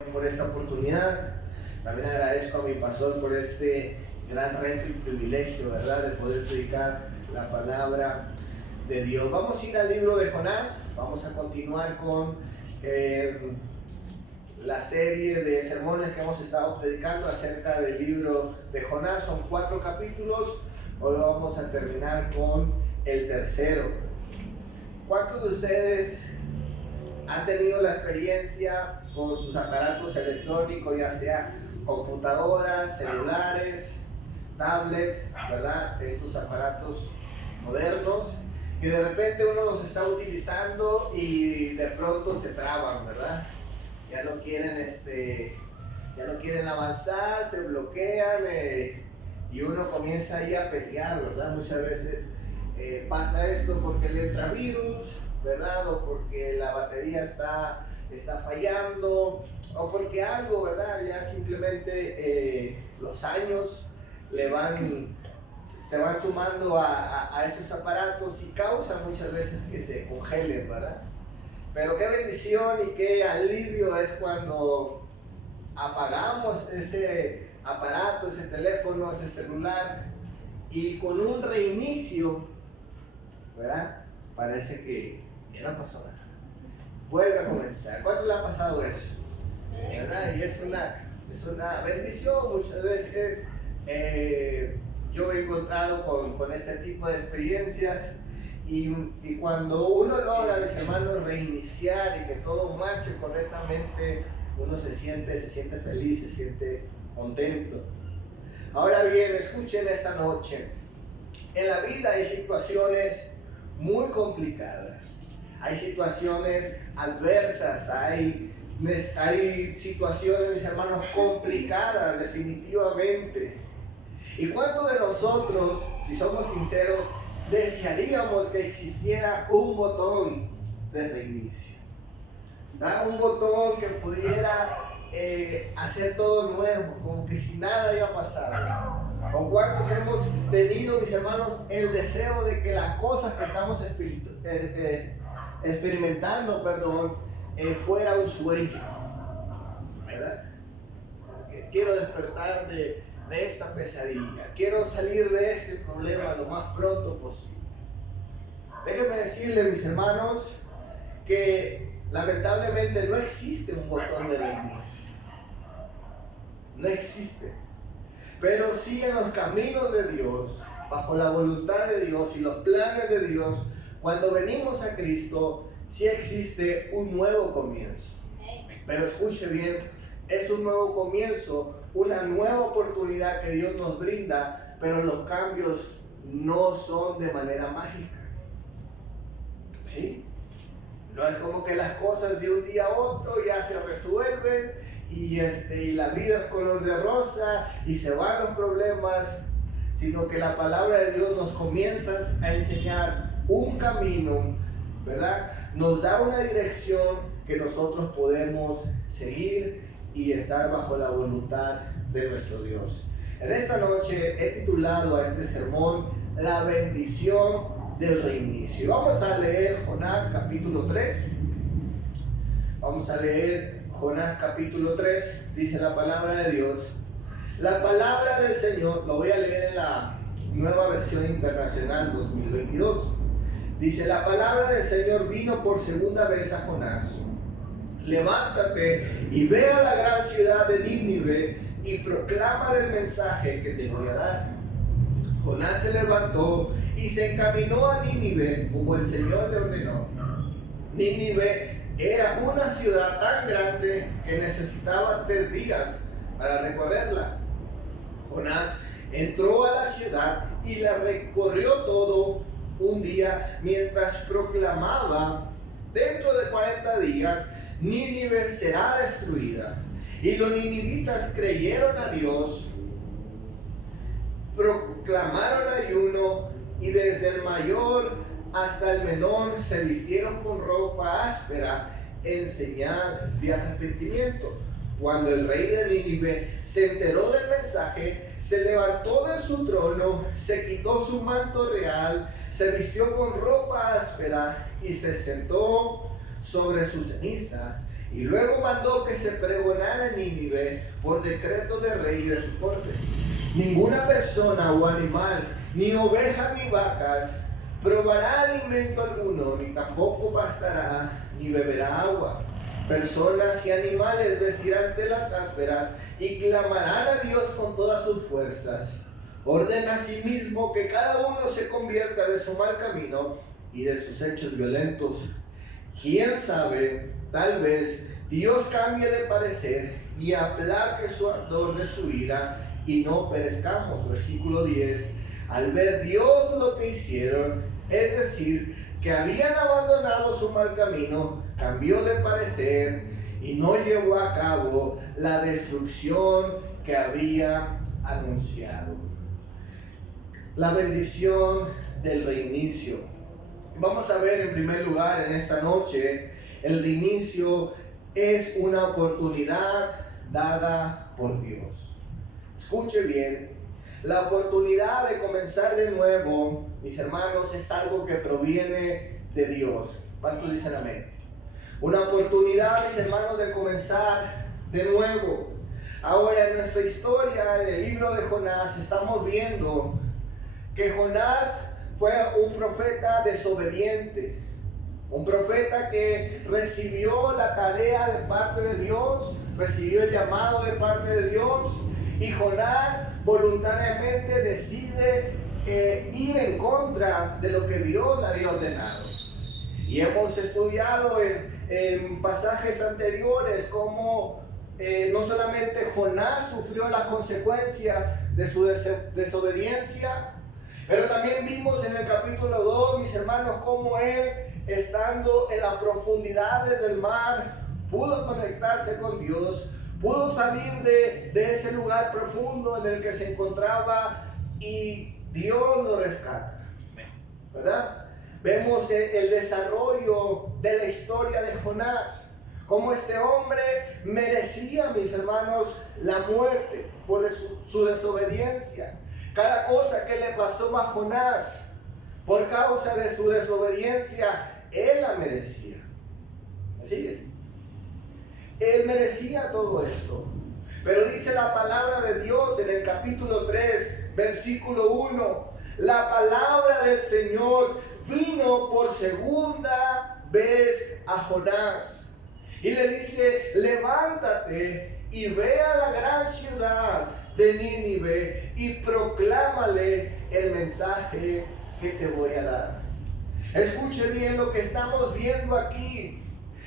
Por esta oportunidad. También agradezco a mi pastor por este gran reto y privilegio, ¿verdad?, de poder predicar la palabra de Dios. Vamos a ir al libro de Jonás. Vamos a continuar con la serie de sermones que hemos estado predicando acerca del libro de Jonás. Son 4 capítulos. Hoy vamos a terminar con el tercero. ¿Cuántos de ustedes han tenido la experiencia con sus aparatos electrónicos, ya sea computadoras, celulares, tablets, ¿verdad? Estos aparatos modernos, que de repente uno los está utilizando y de pronto se traban, ¿verdad? Ya no quieren avanzar, se bloquean y uno comienza ahí a pelear, ¿verdad? Muchas veces pasa esto porque le entra virus, ¿verdad? O porque la batería está fallando, o porque algo, ¿verdad? Ya simplemente los años se van sumando a esos aparatos y causan muchas veces que se congelen, ¿verdad? Pero qué bendición y qué alivio es cuando apagamos ese aparato, ese teléfono, ese celular, y con un reinicio, ¿verdad? Parece que ya no pasó nada. Vuelve a comenzar. ¿Cuánto le ha pasado eso? ¿Verdad? Y es una bendición. Muchas veces yo he encontrado con este tipo de experiencias y cuando uno logra, mis hermanos, reiniciar y que todo marche correctamente, uno se siente feliz, se siente contento. Ahora bien, escuchen esta noche. En la vida hay situaciones muy complicadas. Hay situaciones adversas, hay situaciones, mis hermanos, complicadas, definitivamente. ¿Y cuántos de nosotros, si somos sinceros, desearíamos que existiera un botón de reinicio? ¿Verdad? Un botón que pudiera hacer todo nuevo, como que si nada haya pasado. ¿O cuántos hemos tenido, mis hermanos, el deseo de que las cosas que estamos experimentando, fuera un sueño, ¿verdad? Quiero despertar de esta pesadilla, quiero salir de este problema lo más pronto posible. Déjenme decirles, mis hermanos, que lamentablemente no existe un botón de reinicio. No existe. Pero sí, en los caminos de Dios, bajo la voluntad de Dios y los planes de Dios, cuando venimos a Cristo, sí existe un nuevo comienzo. Pero escuche bien, es un nuevo comienzo, una nueva oportunidad que Dios nos brinda, pero los cambios no son de manera mágica. ¿Sí? No es como que las cosas de un día a otro ya se resuelven y la vida es color de rosa y se van los problemas, sino que la palabra de Dios nos comienza a enseñar un camino, ¿verdad? Nos da una dirección que nosotros podemos seguir y estar bajo la voluntad de nuestro Dios. En esta noche he titulado a este sermón La bendición del reinicio. Vamos a leer Jonás capítulo 3. Vamos a leer Jonás capítulo 3. Dice la palabra de Dios. La palabra del Señor, lo voy a leer en la Nueva Versión Internacional 2022. Dice: la palabra del Señor vino por segunda vez a Jonás. Levántate y ve a la gran ciudad de Nínive y proclama el mensaje que te voy a dar. Jonás se levantó y se encaminó a Nínive como el Señor le ordenó. Nínive era una ciudad tan grande que necesitaba 3 días para recorrerla. Jonás entró a la ciudad y la recorrió todo un día mientras proclamaba: dentro de 40 días Nínive será destruida. Y los ninivitas creyeron a Dios, proclamaron ayuno y desde el mayor hasta el menor se vistieron con ropa áspera en señal de arrepentimiento. Cuando el rey de Nínive se enteró del mensaje, se levantó de su trono, se quitó su manto real, se vistió con ropa áspera y se sentó sobre su ceniza Y luego mandó que se pregonara en Nínive por decreto del rey y de su corte: ninguna persona o animal, ni oveja ni vacas, probará alimento alguno, ni tampoco pastará, ni beberá agua. Personas y animales vestirán telas ásperas y clamarán a Dios con todas sus fuerzas. Ordena asimismo que cada uno se convierta de su mal camino y de sus hechos violentos. ¿Quién sabe? Tal vez Dios cambie de parecer y aplaque su ardor de su ira y no perezcamos. Versículo 10. Al ver Dios lo que hicieron, es decir, que habían abandonado su mal camino, cambió de parecer y no llevó a cabo la destrucción que había anunciado. La bendición del reinicio. Vamos a ver en primer lugar en esta noche, el reinicio es una oportunidad dada por Dios. Escuche bien, la oportunidad de comenzar de nuevo, mis hermanos, es algo que proviene de Dios. ¿Cuántos dicen amén? Una oportunidad, mis hermanos, de comenzar de nuevo. Ahora, en nuestra historia, en el libro de Jonás, estamos viendo que Jonás fue un profeta desobediente, un profeta que recibió la tarea de parte de Dios, recibió el llamado de parte de Dios, y Jonás voluntariamente decide ir en contra de lo que Dios le había ordenado. Y hemos estudiado en pasajes anteriores cómo no solamente Jonás sufrió las consecuencias de su desobediencia, pero también vimos en el capítulo 2, mis hermanos, cómo él, estando en las profundidades del mar, pudo conectarse con Dios, pudo salir de ese lugar profundo en el que se encontraba y Dios lo rescata, ¿verdad? Vemos el desarrollo de la historia de Jonás, cómo este hombre merecía, mis hermanos, la muerte por su desobediencia. Cada cosa que le pasó a Jonás por causa de su desobediencia, él la merecía. ¿Me sigue? Él merecía todo esto. Pero dice la palabra de Dios en el capítulo 3, versículo 1: la palabra del Señor vino por segunda vez a Jonás y le dice: levántate y ve a la gran ciudad de Nínive y proclámale el mensaje que te voy a dar. Escuche bien, lo que estamos viendo aquí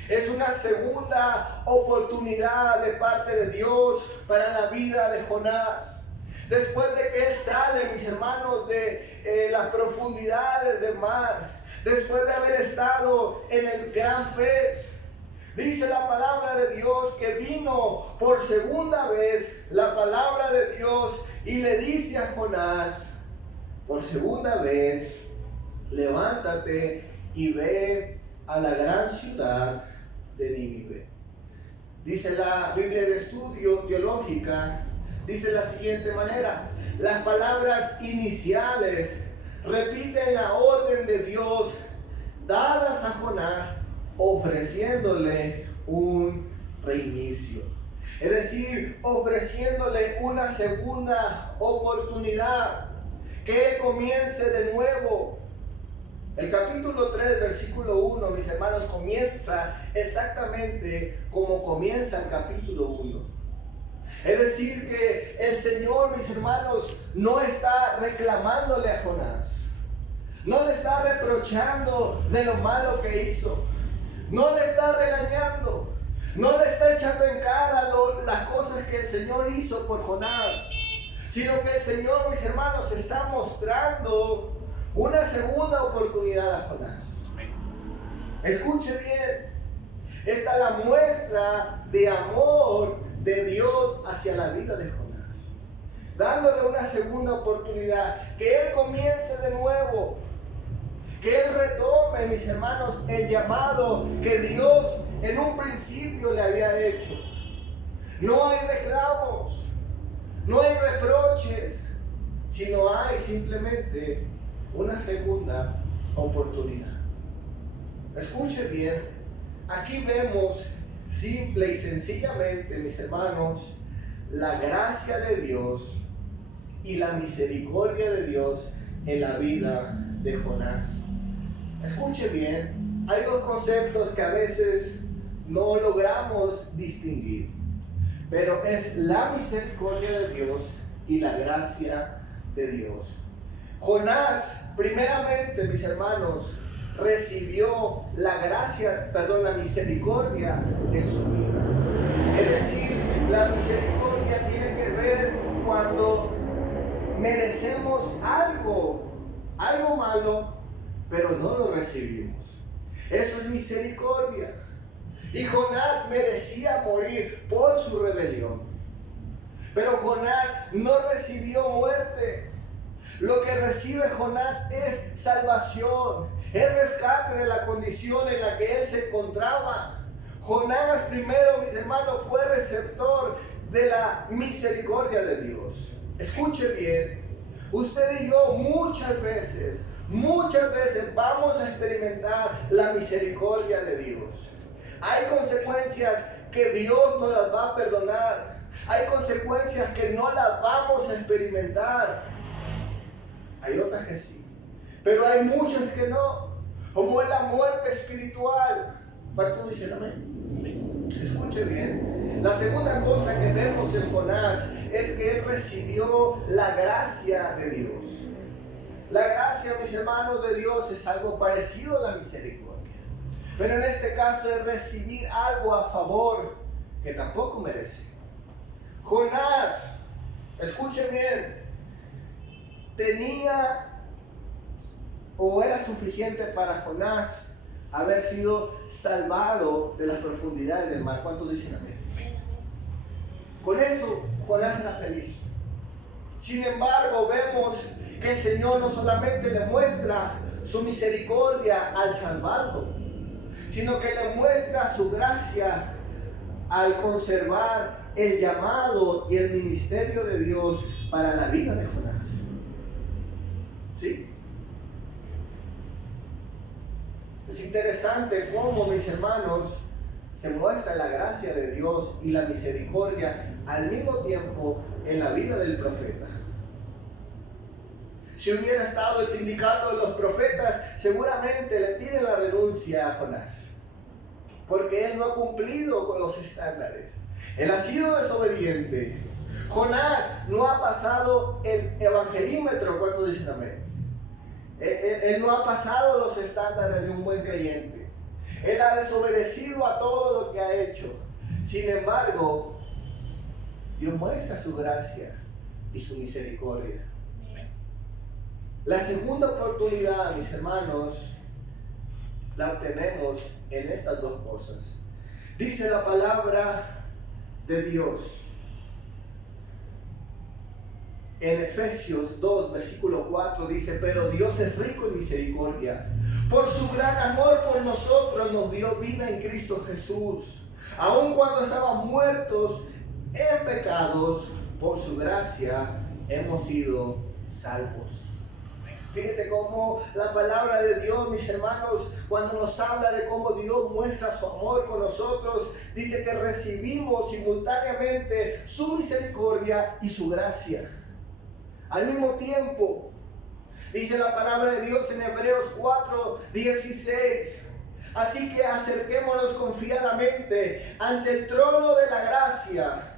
es una segunda oportunidad de parte de Dios para la vida de Jonás. Después de que él sale, mis hermanos, de las profundidades del mar, después de haber estado en el gran pez, dice la palabra de Dios que vino por segunda vez la palabra de Dios y le dice a Jonás por segunda vez: levántate y ve a la gran ciudad de Nínive. Dice la Biblia de Estudio Teológica, dice de la siguiente manera: las palabras iniciales repiten la orden de Dios dadas a Jonás, ofreciéndole un reinicio. Es decir, ofreciéndole una segunda oportunidad, que él comience de nuevo. El capítulo 3, versículo 1, mis hermanos, comienza exactamente como comienza el capítulo 1. Es decir, que el Señor, mis hermanos, no está reclamándole a Jonás, no le está reprochando de lo malo que hizo, no le está regañando, no le está echando en cara las cosas que el Señor hizo por Jonás, sino que el Señor, mis hermanos, está mostrando una segunda oportunidad a Jonás. Escuche bien, esta es la muestra de amor de Dios hacia la vida de Jonás, dándole una segunda oportunidad, que él comience de nuevo, que él retome, mis hermanos, el llamado que Dios en un principio le había hecho. No hay reclamos, no hay reproches, sino hay simplemente una segunda oportunidad. Escuche bien, aquí vemos simple y sencillamente, mis hermanos, la gracia de Dios y la misericordia de Dios en la vida de Jonás. Escuche bien, hay dos conceptos que a veces no logramos distinguir, pero es la misericordia de Dios y la gracia de Dios. Jonás, primeramente, mis hermanos, recibió la misericordia en su vida. Es decir, la misericordia tiene que ver cuando merecemos algo malo, pero no lo recibimos. Eso es misericordia. Y Jonás merecía morir por su rebelión. Pero Jonás no recibió muerte. Lo que recibe Jonás es salvación, es rescate de la condición en la que él se encontraba. Jonás primero, mis hermanos, fue receptor de la misericordia de Dios. Escuche bien, usted y yo muchas veces vamos a experimentar la misericordia de Dios. Hay consecuencias que Dios no las va a perdonar. Hay consecuencias que no las vamos a experimentar. Hay otras que sí, pero hay muchas que no, como es la muerte espiritual. ¿Cuántos dicen amén? Escuche bien, la segunda cosa que vemos en Jonás es que él recibió la gracia de Dios. La gracia, mis hermanos, de Dios es algo parecido a la misericordia, pero en este caso es recibir algo a favor que tampoco merece. Jonás, escuche bien, tenía o era suficiente para Jonás haber sido salvado de las profundidades del mar. ¿Cuántos dicen amén? Con eso Jonás era feliz. Sin embargo, vemos que el Señor no solamente le muestra su misericordia al salvarlo, sino que le muestra su gracia al conservar el llamado y el ministerio de Dios para la vida de Jonás. ¿Sí? Es interesante cómo, mis hermanos, se muestra la gracia de Dios y la misericordia al mismo tiempo en la vida del profeta. Si hubiera estado el sindicato de los profetas, seguramente le piden la renuncia a Jonás, porque él no ha cumplido con los estándares. Él ha sido desobediente. Jonás no ha pasado el evangelímetro. ¿Cuántos dicen amén? Él no ha pasado los estándares de un buen creyente. Él ha desobedecido a todo lo que ha hecho. Sin embargo, Dios muestra su gracia y su misericordia. La segunda oportunidad, mis hermanos, la obtenemos en estas dos cosas. Dice la palabra de Dios en Efesios 2, versículo 4, dice: pero Dios es rico en misericordia. Por su gran amor por nosotros nos dio vida en Cristo Jesús. Aun cuando estábamos muertos en pecados, por su gracia hemos sido salvos. Fíjense cómo la palabra de Dios, mis hermanos, cuando nos habla de cómo Dios muestra su amor con nosotros, dice que recibimos simultáneamente su misericordia y su gracia. Al mismo tiempo, dice la palabra de Dios en Hebreos 4:16. Así que acerquémonos confiadamente ante el trono de la gracia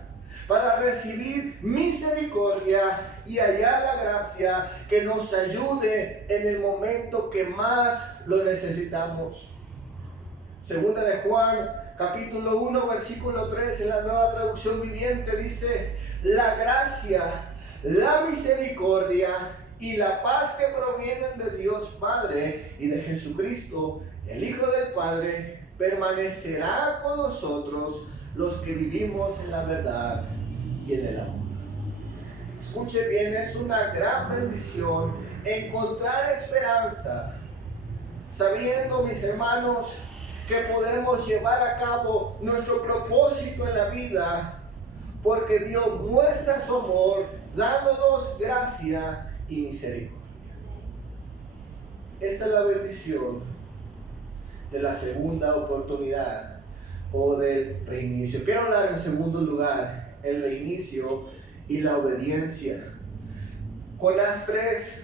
para recibir misericordia y hallar la gracia que nos ayude en el momento que más lo necesitamos. Segunda de Juan, capítulo 1, versículo 3, en la Nueva Traducción Viviente, dice: la gracia, la misericordia y la paz que provienen de Dios Padre y de Jesucristo, el Hijo del Padre, permanecerá con nosotros los que vivimos en la verdad y en el amor. Escuche bien, es una gran bendición encontrar esperanza, sabiendo, mis hermanos, que podemos llevar a cabo nuestro propósito en la vida, porque Dios muestra su amor dándonos gracia y misericordia. Esta es la bendición de la segunda oportunidad. o del reinicio. Quiero hablar en segundo lugar, el reinicio y la obediencia. Jonás 3,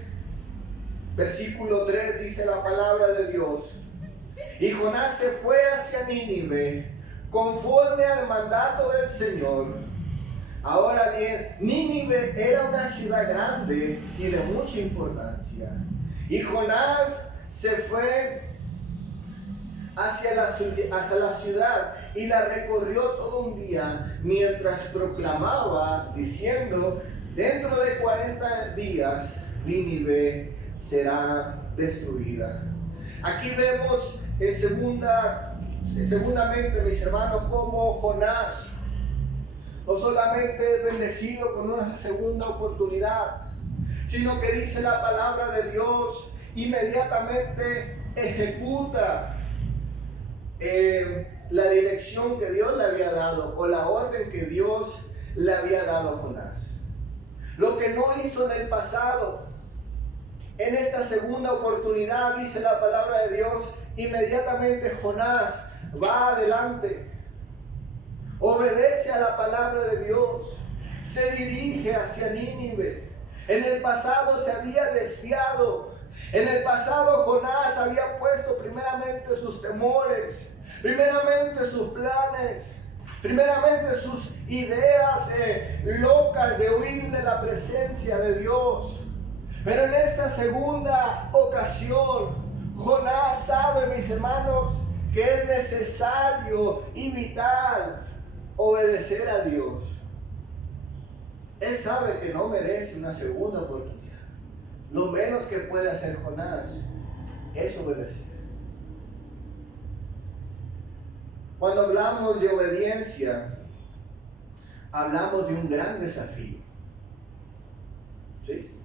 versículo 3 dice la palabra de Dios: y Jonás se fue hacia Nínive conforme al mandato del Señor. Ahora bien, Nínive era una ciudad grande y de mucha importancia. Y Jonás se fue hacia la ciudad y la recorrió todo un día mientras proclamaba, diciendo: dentro de 40 días Nínive será destruida. Aquí vemos segundamente, mis hermanos, como Jonás no solamente es bendecido con una segunda oportunidad, sino que dice la palabra de Dios, inmediatamente ejecuta la dirección que Dios le había dado, o la orden que Dios le había dado a Jonás. Lo que no hizo en el pasado, en esta segunda oportunidad, dice la palabra de Dios, inmediatamente Jonás va adelante, obedece a la palabra de Dios, se dirige hacia Nínive. En el pasado se había desviado. En el pasado Jonás había puesto primeramente sus temores, primeramente sus planes, primeramente sus ideas locas de huir de la presencia de Dios. Pero en esta segunda ocasión, Jonás sabe, mis hermanos, que es necesario y vital obedecer a Dios. Él sabe que no merece una segunda oportunidad. Lo menos que puede hacer Jonás es obedecer. Cuando hablamos de obediencia, hablamos de un gran desafío. ¿Sí?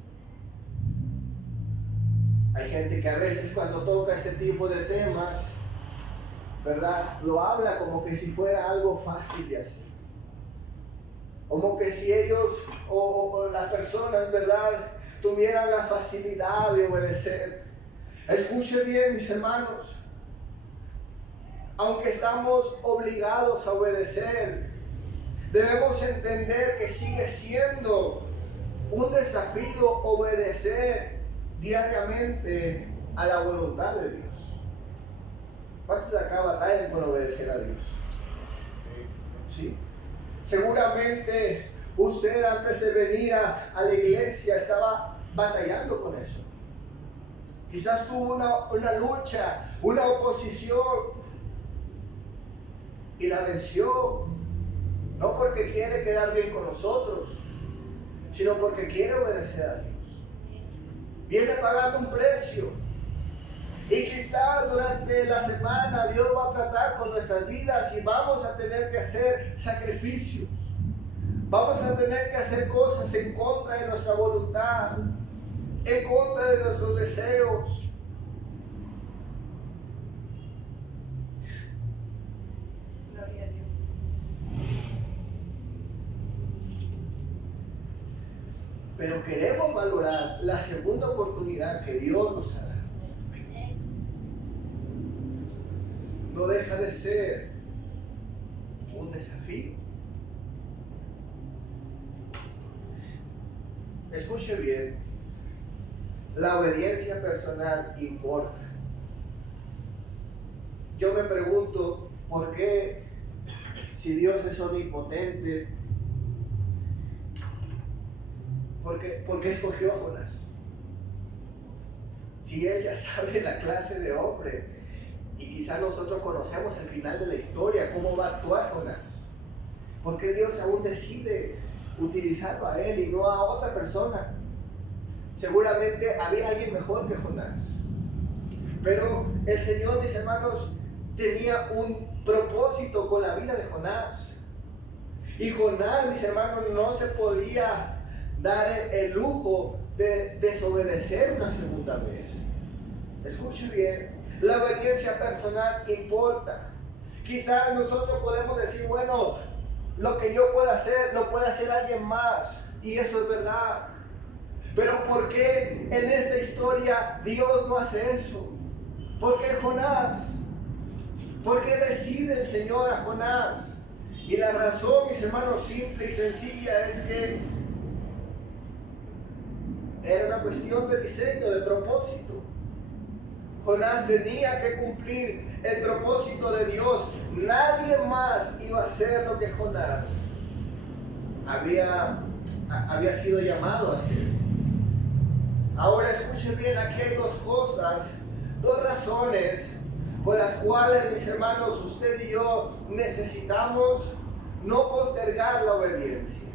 Hay gente que a veces cuando toca este tipo de temas, ¿verdad?, lo habla como que si fuera algo fácil de hacer. Como que si ellos o las personas, ¿verdad?, tuvieran la facilidad de obedecer. Escuche bien, mis hermanos. Aunque estamos obligados a obedecer, debemos entender que sigue siendo un desafío obedecer diariamente a la voluntad de Dios. ¿Cuántos de acá batallan por obedecer a Dios? ¿Sí? Seguramente usted, antes de venir a la iglesia, estaba batallando con eso. Quizás tuvo una lucha, una oposición, y la venció. No porque quiere quedar bien con nosotros, sino porque quiere obedecer a Dios. Viene pagando un precio. Y quizás durante la semana Dios va a tratar con nuestras vidas y vamos a tener que hacer sacrificios. Vamos a tener que hacer cosas en contra de nuestra voluntad, en contra de nuestros deseos. Gloria a Dios. Pero queremos valorar la segunda oportunidad que Dios nos ha dado. No deja de ser un desafío. Escuche bien, la obediencia personal importa. Yo me pregunto, ¿por qué, si Dios es omnipotente, por qué escogió a Jonás? Si Él ya sabe la clase de hombre, y quizás nosotros conocemos el final de la historia, cómo va a actuar Jonás. ¿Por qué Dios aún decide utilizarlo a él y no a otra persona? Seguramente había alguien mejor que Jonás. Pero el Señor, mis hermanos, tenía un propósito con la vida de Jonás. Y Jonás, mis hermanos, no se podía dar el lujo de desobedecer una segunda vez. Escuche bien. La obediencia personal importa. Quizás nosotros podemos decir, bueno, lo que yo pueda hacer, lo puede hacer alguien más. Y eso es verdad. Pero ¿por qué en esta historia Dios no hace eso? ¿Por qué Jonás? ¿Por qué decide el Señor a Jonás? Y la razón, mis hermanos, simple y sencilla es que era una cuestión de diseño, de propósito. Jonás tenía que cumplir el propósito de Dios. Nadie más iba a hacer lo que Jonás había sido llamado a hacer. Ahora escuchen bien, aquí hay dos cosas, dos razones por las cuales, mis hermanos, usted y yo necesitamos no postergar la obediencia.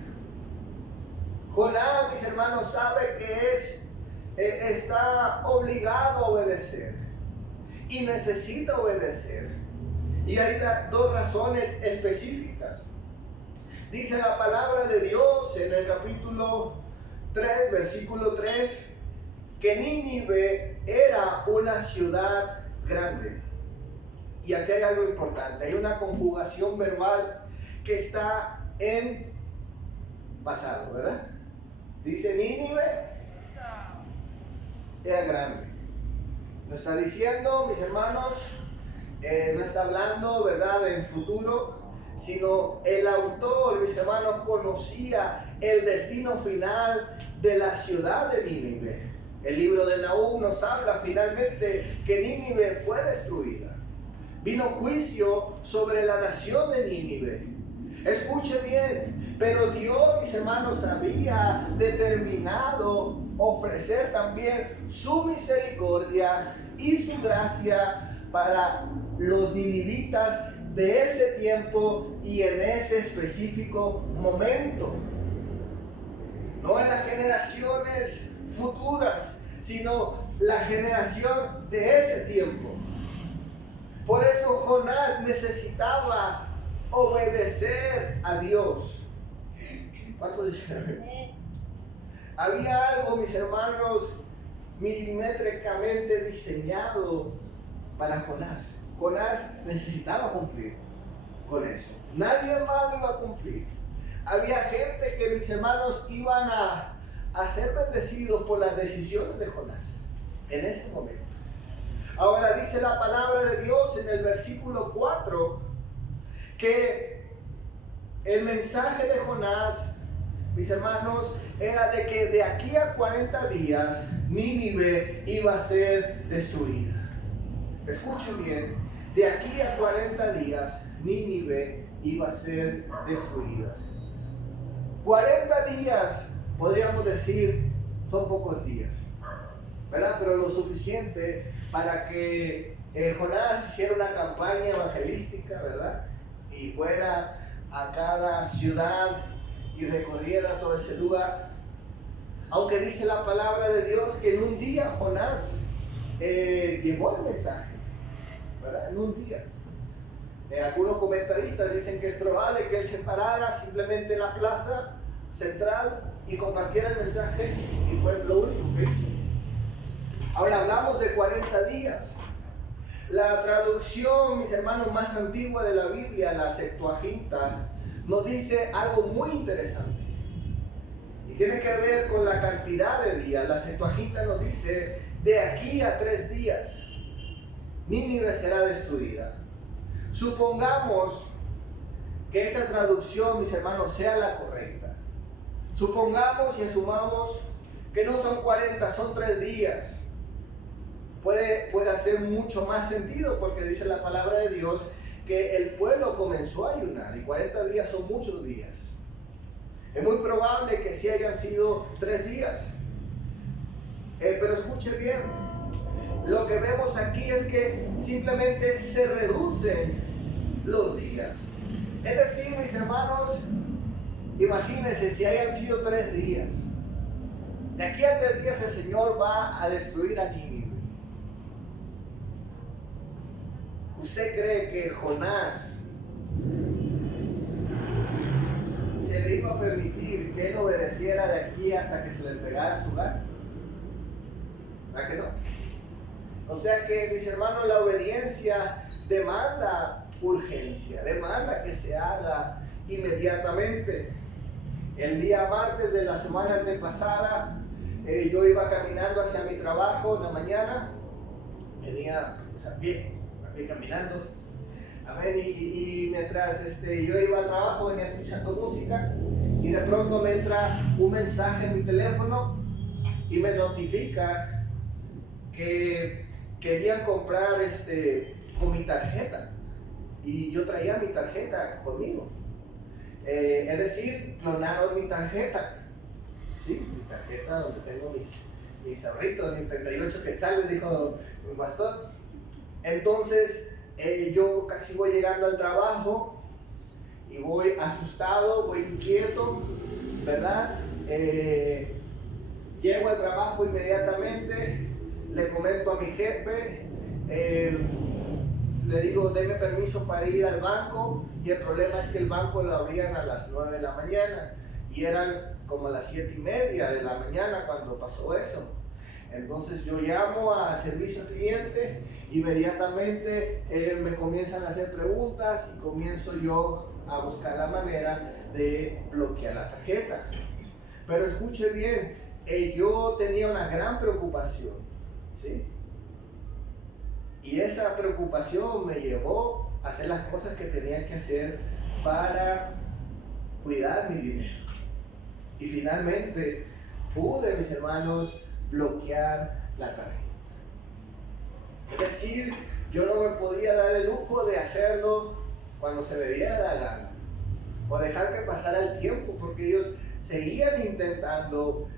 Jonás, mis hermanos, sabe que está obligado a obedecer y necesita obedecer. Y hay dos razones específicas. Dice la palabra de Dios en el capítulo 3, versículo 3, que Nínive era una ciudad grande. Y aquí hay algo importante, hay una conjugación verbal que está en pasado, ¿verdad? Dice Nínive era grande. Nos está diciendo, mis hermanos, no está hablando, ¿verdad?, en futuro, sino el autor, mis hermanos, conocía el destino final de la ciudad de Nínive. El libro de Nahum nos habla finalmente que Nínive fue destruida. Vino juicio sobre la nación de Nínive. Escuche bien, pero Dios, mis hermanos, había determinado ofrecer también su misericordia y su gracia para los ninivitas de ese tiempo y en ese específico momento. No en las generaciones futuras, sino la generación de ese tiempo. Por eso Jonás necesitaba obedecer a Dios. ¿Cuánto dicen? Había algo, mis hermanos, milimétricamente diseñado para Jonás. Jonás necesitaba cumplir con eso. Nadie más lo iba a cumplir. Había gente que, mis hermanos, iban a ser bendecidos por las decisiones de Jonás en ese momento. Ahora dice la palabra de Dios en el versículo 4 que el mensaje de Jonás, mis hermanos, era de que de aquí a 40 días Nínive iba a ser destruida. Escuchen bien, de aquí a 40 días Nínive iba a ser destruida. 40 días, podríamos decir, son pocos días, ¿verdad? Pero lo suficiente para que Jonás hiciera una campaña evangelística, ¿verdad? Y fuera a cada ciudad y recorriera todo ese lugar. Aunque dice la palabra de Dios que en un día Jonás llevó el mensaje, ¿verdad? En un día. Algunos comentaristas dicen que es probable que él se parara simplemente en la plaza central y compartiera el mensaje, y fue lo único que hizo. Ahora hablamos de 40 días. La traducción, mis hermanos, más antigua de la Biblia, la Septuaginta, nos dice algo muy interesante. Y tiene que ver con la cantidad de días. La Septuaginta nos dice, de aquí a 3 días, Nínive será destruida. Supongamos que esa traducción, mis hermanos, sea la correcta. Supongamos y asumamos que no son 40, son 3 días. Puede hacer mucho más sentido porque dice la palabra de Dios que el pueblo comenzó a ayunar y 40 días son muchos días. Es muy probable que sí hayan sido 3 días. Pero escuche bien, lo que vemos aquí es que simplemente se reducen los días. Es decir, mis hermanos, imagínense si hayan sido 3 días. De aquí a 3 días el Señor va a destruir a Nínive. ¿Usted cree que Jonás se le iba a permitir que él obedeciera de aquí hasta que se le entregara su hogar? ¿Verdad que no? O sea que, mis hermanos, la obediencia demanda urgencia, demanda que se haga inmediatamente. El día martes de la semana antepasada, yo iba caminando hacia mi trabajo en la mañana, venía pues, a pie caminando, Amén. Y mientras yo iba al trabajo, venía escuchando música y de pronto me entra un mensaje en mi teléfono y me notifica que querían comprar con mi tarjeta. Y yo traía mi tarjeta conmigo. Es decir, clonaron mi tarjeta. Sí, mi tarjeta donde tengo mis ahorritos, mis 38 quetzales, dijo mi pastor. Entonces, yo casi voy llegando al trabajo y voy asustado, voy inquieto, ¿verdad? Llego al trabajo inmediatamente, le comento a mi jefe, le digo, deme permiso para ir al banco, y el problema es que el banco lo abrían a las 9 de la mañana y eran como las 7:30 de la mañana cuando pasó eso. Entonces yo llamo a servicio al cliente, inmediatamente me comienzan a hacer preguntas y comienzo yo a buscar la manera de bloquear la tarjeta. Pero escuche bien, yo tenía una gran preocupación, ¿sí? Y esa preocupación me llevó a hacer las cosas que tenía que hacer para cuidar mi dinero. Y finalmente pude, mis hermanos, bloquear la tarjeta. Es decir, yo no me podía dar el lujo de hacerlo cuando se me diera la gana, o dejar que pasara el tiempo, porque ellos seguían intentando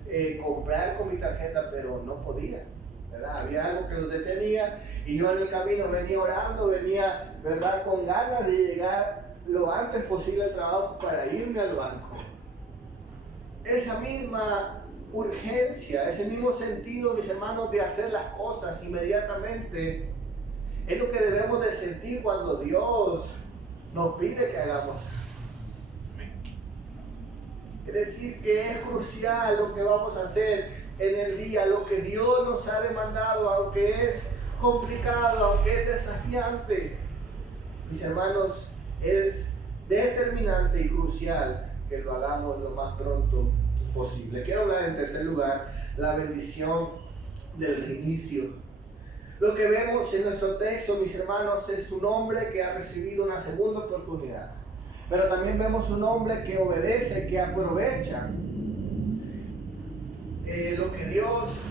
comprar con mi tarjeta, pero no podían, ¿verdad? Había algo que los detenía, y yo en el camino venía orando, venía, ¿verdad?, con ganas de llegar lo antes posible al trabajo para irme al banco. Esa misma urgencia, ese mismo sentido, mis hermanos, de hacer las cosas inmediatamente, es lo que debemos de sentir cuando Dios nos pide que hagamos. Es decir, que es crucial lo que vamos a hacer en el día, lo que Dios nos ha demandado, aunque es complicado, aunque es desafiante. Mis hermanos, es determinante y crucial que lo hagamos lo más pronto posible. Quiero hablar en tercer lugar, la bendición del reinicio. Lo que vemos en nuestro texto, mis hermanos, es un hombre que ha recibido una segunda oportunidad. Pero también vemos un hombre que obedece, que aprovecha lo que Dios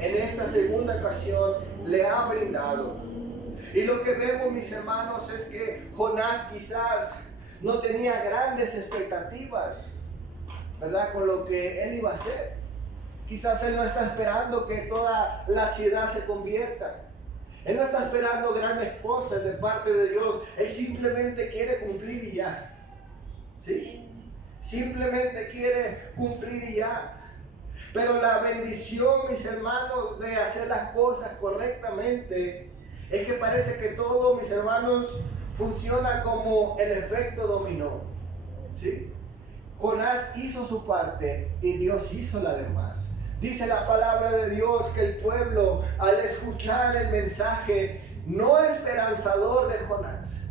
en esta segunda ocasión le ha brindado. Y lo que vemos, mis hermanos, es que Jonás quizás no tenía grandes expectativas, ¿verdad?, con lo que él iba a hacer. Quizás él no está esperando que toda la ciudad se convierta. Él no está esperando grandes cosas de parte de Dios. Él simplemente quiere cumplir y ya. ¿Sí? Simplemente quiere cumplir y ya. Pero la bendición, mis hermanos, de hacer las cosas correctamente es que parece que todo, mis hermanos, funciona como el efecto dominó. ¿Sí? Jonás hizo su parte y Dios hizo la demás. Dice la palabra de Dios que el pueblo, al escuchar el mensaje no esperanzador de Jonás,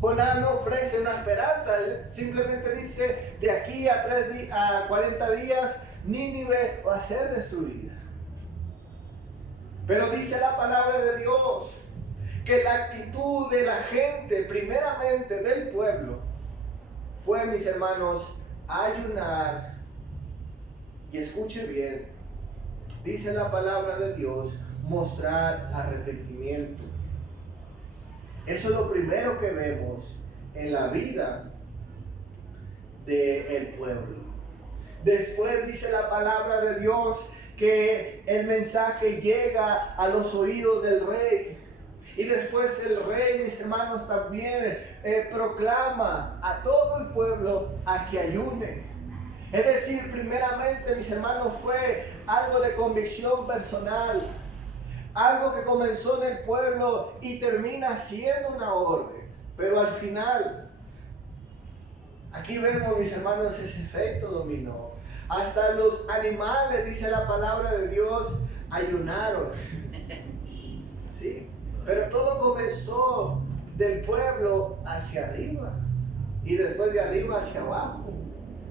Jonás no ofrece una esperanza, él simplemente dice: de aquí a 40 días Nínive va a ser destruida. Pero dice la palabra de Dios que la actitud de la gente, primeramente del pueblo, fue, mis hermanos, ayunar. Y escuche bien, dice la palabra de Dios, mostrar arrepentimiento. Eso es lo primero que vemos en la vida del pueblo. Después dice la palabra de Dios que el mensaje llega a los oídos del rey. Y después el rey, mis hermanos, también proclama a todo el pueblo a que ayune. Es decir, primeramente, mis hermanos, fue algo de convicción personal, algo que comenzó en el pueblo y termina siendo una orden. Pero al final, aquí vemos, mis hermanos, ese efecto dominó. Hasta los animales, dice la palabra de Dios, ayunaron. ¿Sí? Pero todo comenzó del pueblo hacia arriba y después de arriba hacia abajo.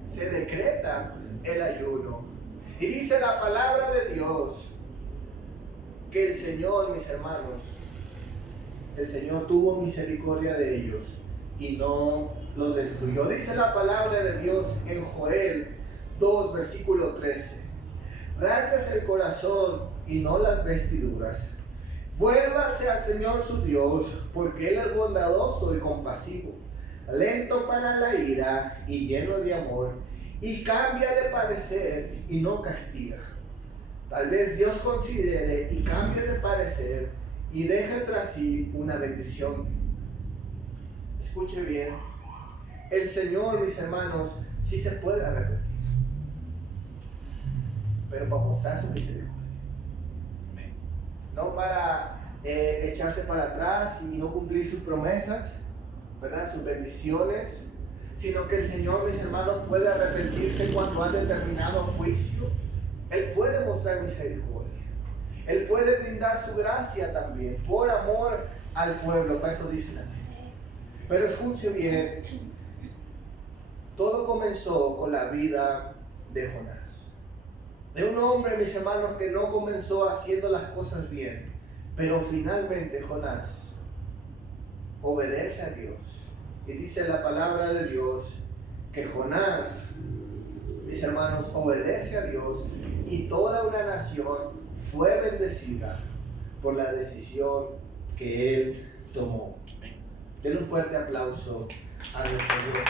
Se decreta el ayuno. Y dice la palabra de Dios que el Señor, mis hermanos, el Señor tuvo misericordia de ellos y no los destruyó. Dice la palabra de Dios en Joel 2, versículo 13. Rasguese el corazón y no las vestiduras. Vuélvase al Señor su Dios, porque Él es bondadoso y compasivo, lento para la ira y lleno de amor, y cambia de parecer y no castiga. Tal vez Dios considere y cambie de parecer y deje tras sí una bendición. Escuche bien, el Señor, mis hermanos, sí se puede arrepentir, pero para mostrar su misericordia. No para echarse para atrás y no cumplir sus promesas, ¿verdad? Sus bendiciones, sino que el Señor, mis hermanos, puede arrepentirse cuando ha determinado juicio. Él puede mostrar misericordia. Él puede brindar su gracia también, por amor al pueblo. ¿Cuántos dicen amén? Pero escuche bien, todo comenzó con la vida de Jonás. De un hombre, mis hermanos, que no comenzó haciendo las cosas bien, pero finalmente Jonás obedece a Dios. Y dice la palabra de Dios que Jonás, mis hermanos, obedece a Dios y toda una nación fue bendecida por la decisión que él tomó. Denle un fuerte aplauso a nuestro Dios.